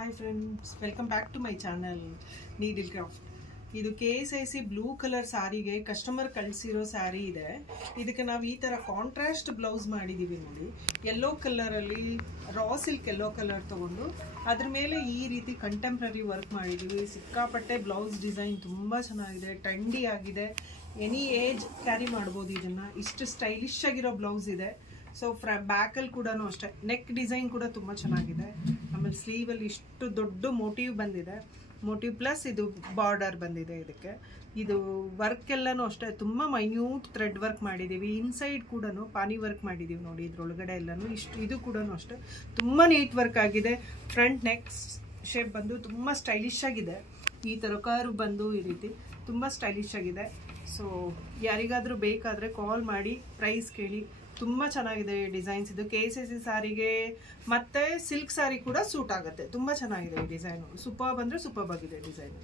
Hi friends, welcome back to my channel Needle Craft. ಇದು KSIC blue colour ಸಾರಿಗೆ customer ಕಳಿಸಿರೋ ಸಾರಿ ಇದೆ. ಇದಕ್ಕೆ ನಾವು ಈ ತರ ಕಾಂಟ್ರಾಸ್ಟ್ ಬ್ಲೌಸ್ ಮಾಡಿದೀವಿ ನೋಡಿ. ಯೆಲ್ಲೋ ಕಲರ್ ಅಲ್ಲಿ ರಾ ಸಿಲ್ಕ್ ಯೆಲ್ಲೋ ಕಲರ್ ತಗೊಂಡು ಅದರ ಮೇಲೆ ಈ ರೀತಿ ಕಂಟೆಂಪರರಿ ವರ್ಕ್ ಮಾಡಿದೀವಿ. ಸಿಕ್ಕಾಪಟ್ಟೆ ಬ್ಲೌಸ್ ಡಿಸೈನ್ ತುಂಬಾ ಚೆನ್ನಾಗಿದೆ, ಟ್ರೆಂಡಿ ಆಗಿದೆ. ಎನಿ ಏಜ್ ಕ್ಯಾರಿ ಮಾಡಬಹುದು ಇದನ್ನ. ಇಷ್ಟು ಸ್ಟೈಲಿಶ್ ಆಗಿರೋ ಬ್ಲೌಸ್ ಇದೆ. ಸೊ ಬ್ಯಾಕ್ ಅಲ್ಲಿ ಕೂಡ ಅಷ್ಟೇ ನೆಕ್ ಡಿಸೈನ್ ಕೂಡ ತುಂಬಾ ಚೆನ್ನಾಗಿದೆ. ಆಮೇಲೆ ಸ್ಲೀವ್ ಅಲ್ಲಿ ಇಷ್ಟು ದೊಡ್ಡ ಮೋಟಿವ್ ಬಂದಿದೆ. ಮೋಟಿವ್ ಪ್ಲಸ್ ಇದು ಬಾರ್ಡರ್ ಬಂದಿದೆ. ಇದಕ್ಕೆ ಇದು ವರ್ಕ್ ಎಲ್ಲಾನು ಅಷ್ಟೇ ತುಂಬಾ ಮೈನ್ಯೂಟ್ ಥ್ರೆಡ್ ವರ್ಕ್ ಮಾಡಿದೀವಿ. ಇನ್ಸೈಡ್ ಕೂಡ ಪಾನಿ ವರ್ಕ್ ಮಾಡಿದೀವಿ ನೋಡಿ. ಇದ್ರೊಳಗಡೆ ಎಲ್ಲಾನು ಇಷ್ಟು ಇದು ಕೂಡ ಅಷ್ಟೇ ತುಂಬಾ ನೀಟ್ ವರ್ಕ್ ಆಗಿದೆ. ಫ್ರಂಟ್ ನೆಕ್ ಶೇಪ್ ಬಂದು ತುಂಬಾ ಸ್ಟೈಲಿಶ್ ಆಗಿದೆ. ಈ ತರ ಕರ್ವ್ ಬಂದು ಈ ರೀತಿ ತುಂಬಾ ಸ್ಟೈಲಿಶ್ ಆಗಿದೆ. ಸೊ ಯಾರಿಗಾದ್ರೂ ಬೇಕಾದ್ರೆ ಕಾಲ್ ಮಾಡಿ ಪ್ರೈಸ್ ಕೇಳಿ. ತುಂಬಾ ಚೆನ್ನಾಗಿದೆ ಡಿಸೈನ್ಸ್. ಇದು KSIC ಸಾರಿಗೆ ಮತ್ತೆ ಸಿಲ್ಕ್ ಸಾರಿ ಕೂಡ ಸೂಟ್ ಆಗುತ್ತೆ. ತುಂಬಾ ಚೆನ್ನಾಗಿದೆ ಈ ಡಿಸೈನ್. ಸೂಪರ್ಬ್ ಅಂದ್ರೆ ಸೂಪರ್ಬ್ ಆಗಿದೆ ಡಿಸೈನ್.